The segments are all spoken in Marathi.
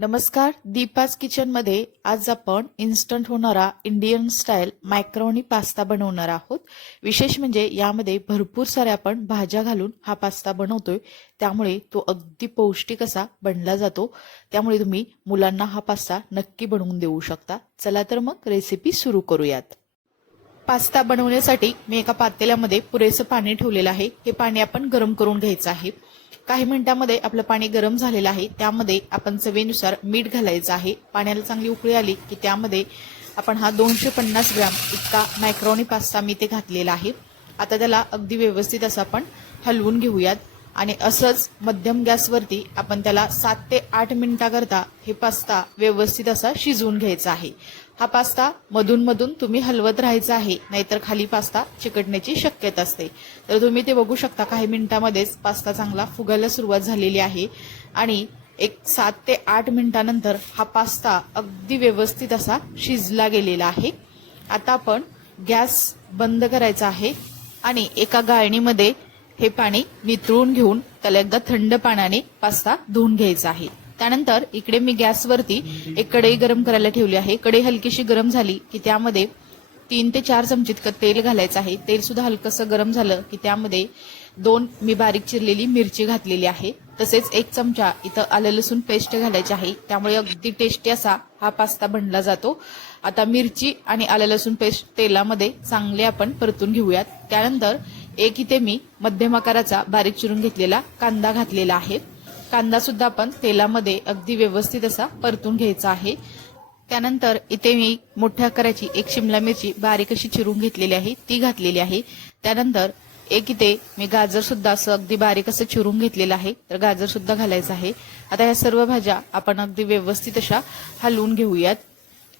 नमस्कार दीपाज किचनमध्ये आज आपण इन्स्टंट होणारा इंडियन स्टाईल मायक्रोनी पास्ता बनवणार आहोत. विशेष म्हणजे यामध्ये भरपूर साऱ्या आपण भाज्या घालून हा पास्ता बनवतोय. त्यामुळे तो अगदी पौष्टिक असा बनला जातो. त्यामुळे तुम्ही मुलांना हा पास्ता नक्की बनवून देऊ शकता. चला तर मग रेसिपी सुरू करूयात. पास्ता बनवण्यासाठी मी एका पातेल्यामध्ये पुरेसं पाणी ठेवलेलं आहे. हे पाणी आपण गरम करून घ्यायचं आहे. काही मिनिटांमध्ये आपलं पाणी गरम झालेलं आहे. त्यामध्ये आपण चवीनुसार मीठ घालायचं आहे. पाण्याला चांगली उकळी आली की त्यामध्ये आपण हा दोनशे पन्नास ग्रॅम इतका मॅक्रोनी पास्ता मी ते घातलेला आहे. आता त्याला अगदी व्यवस्थित असं आपण हलवून घेऊयात. आणि असंच मध्यम गॅसवरती आपण त्याला सात ते आठ मिनिटाकरता हे पास्ता व्यवस्थित असा शिजवून घ्यायचा आहे. हा पास्ता मधून मधून तुम्ही हलवत राहायचा आहे. नाहीतर खाली पास्ता चिकटण्याची शक्यता असते. तर तुम्ही ते बघू शकता काही मिनिटांमध्येच पास्ता चांगला फुगायला सुरुवात झालेली आहे. आणि एक सात ते आठ मिनिटानंतर हा पास्ता अगदी व्यवस्थित असा शिजला गेलेला आहे. आता आपण गॅस बंद करायचा आहे आणि एका गाळणीमध्ये हे पाणी नितळून घेऊन त्याला एकदा थंड पाण्याने पास्ता धुवून घ्यायचा आहे. त्यानंतर इकडे मी गॅसवरती एक कढई गरम करायला ठेवली आहे. कढई हलकीशी गरम झाली की त्यामध्ये तीन ते चार चमचे इतकं तेल घालायचं आहे. तेल सुद्धा हलकंसं गरम झालं की त्यामध्ये दोन मी बारीक चिरलेली मिरची घातलेली आहे. तसेच एक चमचा इथं आलं लसूण पेस्ट घालायची आहे. त्यामुळे अगदी टेस्टी असा हा पास्ता बनला जातो. आता मिरची आणि आलं लसूण पेस्ट तेलामध्ये चांगले आपण परतून घेऊयात. त्यानंतर एक इथे मी मध्यम आकाराचा बारीक चिरून घेतलेला कांदा घातलेला आहे. कांदा सुद्धा आपण तेलामध्ये अगदी व्यवस्थित असा परतून घ्यायचा आहे. त्यानंतर इथे मी मोठ्या आकाराची एक शिमला मिरची बारीक अशी चिरून घेतलेली आहे ती घातलेली आहे. त्यानंतर एक इथे मी गाजर सुद्धा असं अगदी बारीक असं चिरून घेतलेलं आहे तर गाजर सुद्धा घालायचं आहे. आता ह्या सर्व भाज्या आपण अगदी व्यवस्थित अशा हलवून घेऊयात.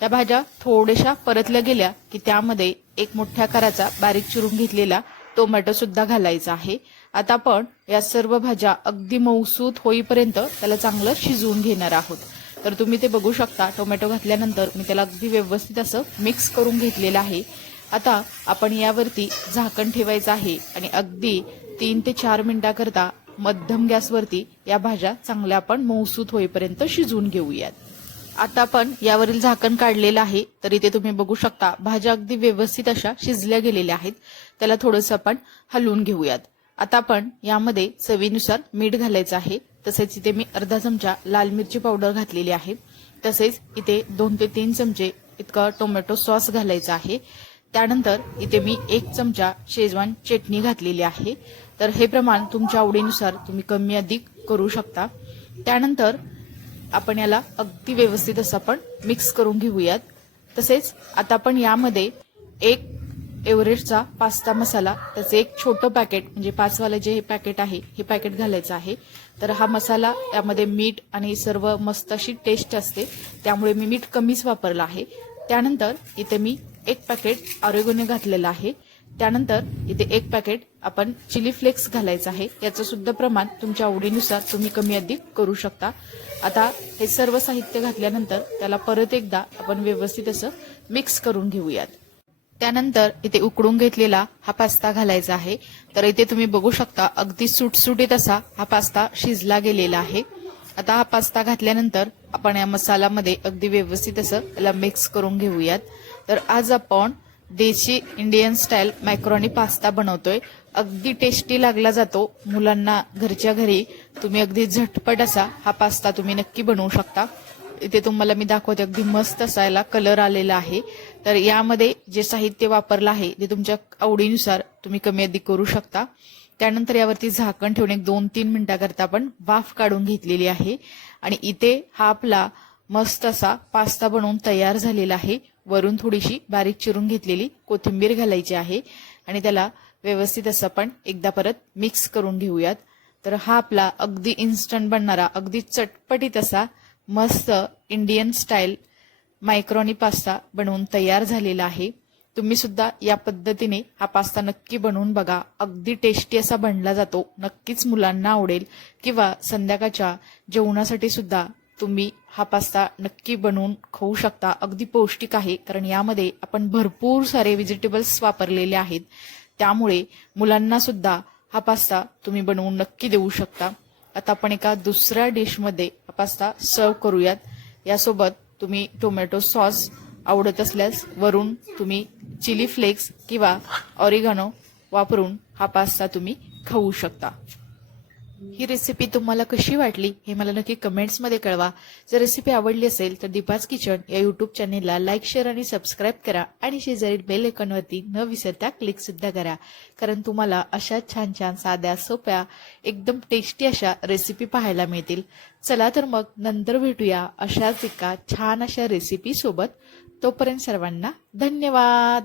त्या भाज्या थोड्याशा परतल्या गेल्या की त्यामध्ये एक मोठ्या आकाराचा बारीक चिरून घेतलेला टोमॅटो सुद्धा घालायचा आहे. आता आपण या सर्व भाज्या अगदी मऊसूत होईपर्यंत त्याला चांगलं शिजवून घेणार आहोत. तर तुम्ही ते बघू शकता टोमॅटो घातल्यानंतर मी त्याला अगदी व्यवस्थित असं मिक्स करून घेतलेलं आहे. आता आपण यावरती झाकण ठेवायचं आहे आणि अगदी तीन ते चार मिनिटाकरता मध्यम गॅसवरती या भाज्या चांगल्या आपण मऊसूत होईपर्यंत शिजवून घेऊयात. आता आपण यावरील झाकण काढलेलं आहे तर इथे तुम्ही बघू शकता भाज्या अगदी व्यवस्थित अशा शिजल्या गेलेल्या आहेत. त्याला थोडंसं आपण हलवून घेऊयात. आता आपण यामध्ये चवीनुसार मीठ घालायचं आहे. तसेच इथे मी अर्धा चमचा लाल मिरची पावडर घातलेली आहे. तसेच इथे दोन ते तीन चमचे इतका टोमॅटो सॉस घालायचा आहे. त्यानंतर इथे मी एक चमचा शेजवान चटणी घातलेली आहे. तर हे प्रमाण तुमच्या आवडीनुसार तुम्ही कमी अधिक करू शकता. त्यानंतर आपण याला अगदी व्यवस्थित असं आपण मिक्स करून घेऊयात. तसेच आता आपण यामध्ये एक एव्हरेस्टचा पास्ता मसाला त्याचं एक छोटं पॅकेट म्हणजे पाचवालं जे हे पॅकेट आहे हे पॅकेट घालायचं आहे. तर हा मसाला यामध्ये मीठ आणि सर्व मस्त अशी टेस्ट असते. त्यामुळे मी मीठ कमीच वापरलं आहे. त्यानंतर इथे मी एक पॅकेट ऑरेगोने घातलेलं आहे. त्यानंतर इथे एक पॅकेट आपण चिली फ्लेक्स घालायचं आहे. याचं सुद्धा प्रमाण तुमच्या आवडीनुसार तुम्ही कमी अधिक करू शकता. आता हे सर्व साहित्य घातल्यानंतर त्याला परत एकदा आपण व्यवस्थित असं मिक्स करून घेऊयात. त्यानंतर इथे उकडून घेतलेला हा पास्ता घालायचा आहे. तर इथे तुम्ही बघू शकता अगदी सुटसुटीत असा हा पास्ता शिजला गेलेला आहे. आता हा पास्ता घातल्यानंतर आपण या मसाल्यामध्ये अगदी व्यवस्थित असं त्याला मिक्स करून घेऊयात. तर आज आपण देशी इंडियन स्टाईल मॅक्रोनी पास्ता बनवतोय. अगदी टेस्टी लागला जातो मुलांना घरच्या घरी. तुम्ही अगदी झटपट असा हा पास्ता तुम्ही नक्की बनवू शकता. इथे तुम्हाला मी दाखवते अगदी मस्त असा याला कलर आलेला आहे. तर यामध्ये जे साहित्य वापरलं आहे ते तुमच्या आवडीनुसार तुम्ही कमी अधिक करू शकता. त्यानंतर यावरती झाकण ठेवून एक दोन तीन मिनिटाकरता आपण वाफ काढून घेतलेली आहे. आणि इथे हा आपला मस्त असा पास्ता बनवून तयार झालेला आहे. वरून थोडीशी बारीक चिरून घेतलेली कोथिंबीर घालायची आहे. आणि त्याला व्यवस्थित असं आपण एकदा परत मिक्स करून घेऊयात. तर हा आपला अगदी इन्स्टंट बनणारा अगदी चटपटीत असा मस्त इंडियन स्टाईल मायक्रोनी पास्ता बनवून तयार झालेला आहे. तुम्ही सुद्धा या पद्धतीने हा पास्ता नक्की बनवून बघा. अगदी टेस्टी असा बनला जातो. नक्कीच मुलांना आवडेल किंवा संध्याकाळच्या जेवणासाठी सुद्धा तुम्ही हा पास्ता नक्की बनवून खाऊ शकता. अगदी पौष्टिक आहे कारण यामध्ये आपण भरपूर सारे व्हेजिटेबल्स वापरलेले आहेत. त्यामुळे मुलांना सुद्धा हा पास्ता तुम्ही बनवून नक्की देऊ शकता. आता आपण एका दुसऱ्या डिशमध्ये हा पास्ता सर्व करूयात. यासोबत तुम्ही टोमॅटो सॉस आवडत असल्यास वरून तुम्ही चिली फ्लेक्स किंवा ऑरिगानो वापरून हा पास्ता तुम्ही खाऊ शकता. ही रेसिपी तुम्हाला कशी वाटली हे मला नक्की कमेंट्समध्ये कळवा. जर रेसिपी आवडली असेल तर दीपाज किचन या यूट्यूब चॅनेलला लाईक शेअर आणि सबस्क्राईब करा आणि शेजारील बेल आयकॉनवरती न विसरता क्लिक सुद्धा करा. कारण तुम्हाला अशा छान छान साध्या सोप्या एकदम टेस्टी अशा रेसिपी पाहायला मिळतील. चला तर मग नंतर भेटूया अशाच एका छान अशा रेसिपी सोबत. तोपर्यंत सर्वांना धन्यवाद!